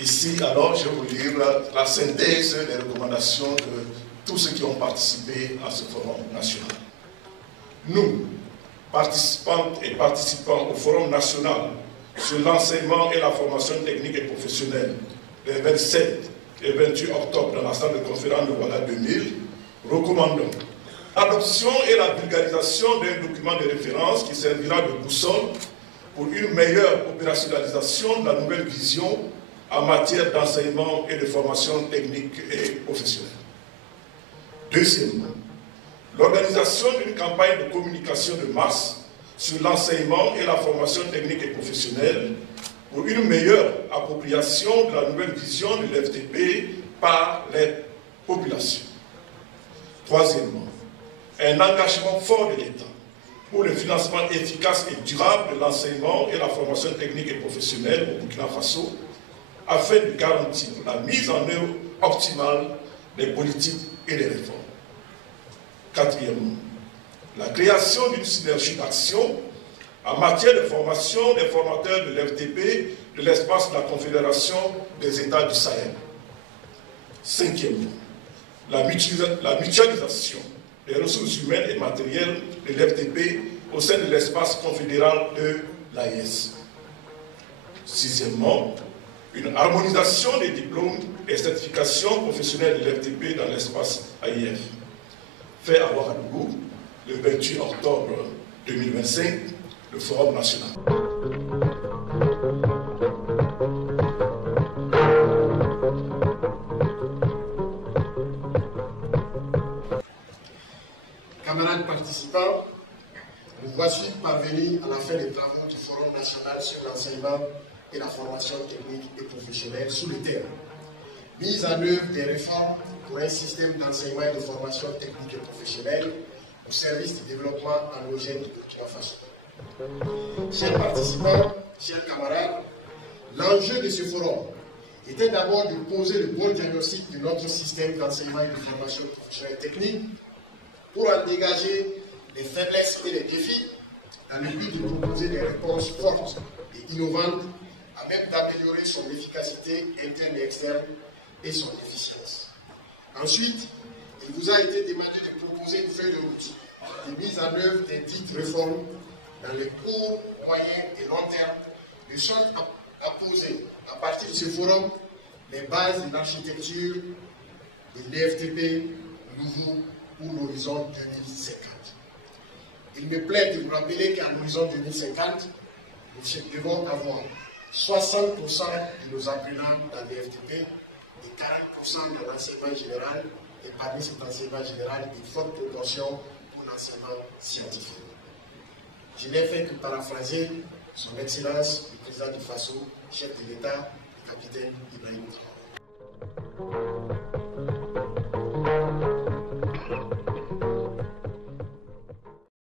Ici, alors, je vais vous lire la synthèse des recommandations de tous ceux qui ont participé à ce forum national. Nous, participantes et participants au forum national sur l'enseignement et la formation technique et professionnelle les 27 et 28 octobre dans la salle de conférence de Ouaga 2000, recommandons l'adoption et la vulgarisation d'un document de référence qui servira de boussole pour une meilleure opérationnalisation de la nouvelle vision en matière d'enseignement et de formation technique et professionnelle. Deuxièmement, l'organisation d'une campagne de communication de masse sur l'enseignement et la formation technique et professionnelle pour une meilleure appropriation de la nouvelle vision de l'FTP par les populations. Troisièmement, un engagement fort de l'État pour le financement efficace et durable de l'enseignement et la formation technique et professionnelle au Burkina Faso, afin de garantir la mise en œuvre optimale des politiques et des réformes. Quatrièmement, la création d'une synergie d'action en matière de formation des formateurs de l'FTP de l'espace de la Confédération des États du Sahel. Cinquièmement, la mutualisation des ressources humaines et matérielles de l'FTP au sein de l'espace confédéral de l'AES. Sixièmement, une harmonisation des diplômes et certifications professionnelles de l'FTP dans l'espace AIF. Fait à Ouagadougou, le 28 octobre 2025, le Forum national. Camarades participants, nous voici parvenus à la fin des travaux du Forum national sur l'enseignement et la formation technique et professionnelle sous le terme. Mise en œuvre des réformes pour un système d'enseignement et de formation technique et professionnelle au service du développement endogène du Burkina Faso. Chers participants, chers camarades, l'enjeu de ce forum était d'abord de poser le bon diagnostic de notre système d'enseignement et de formation professionnelle technique pour en dégager les faiblesses et les défis dans le but de proposer des réponses fortes et innovantes à même d'améliorer son efficacité interne et externe et son efficience. Ensuite, il vous a été demandé de proposer une feuille de route de mise en œuvre des dites réformes dans le court, moyen et long terme, de sorte à poser, à partir de ce forum, les bases de l'architecture de l'EFTP nouveau pour l'horizon 2050. Il me plaît de vous rappeler qu'à l'horizon 2050, nous devons avoir 60% de nos apprenants dans l'EFTP et 40% dans l'enseignement général, et parmi cet enseignement général, une forte proportion pour l'enseignement scientifique. Je n'ai fait que paraphraser son Excellence, le président du FASO, chef de l'État, le capitaine Ibrahim Traoré.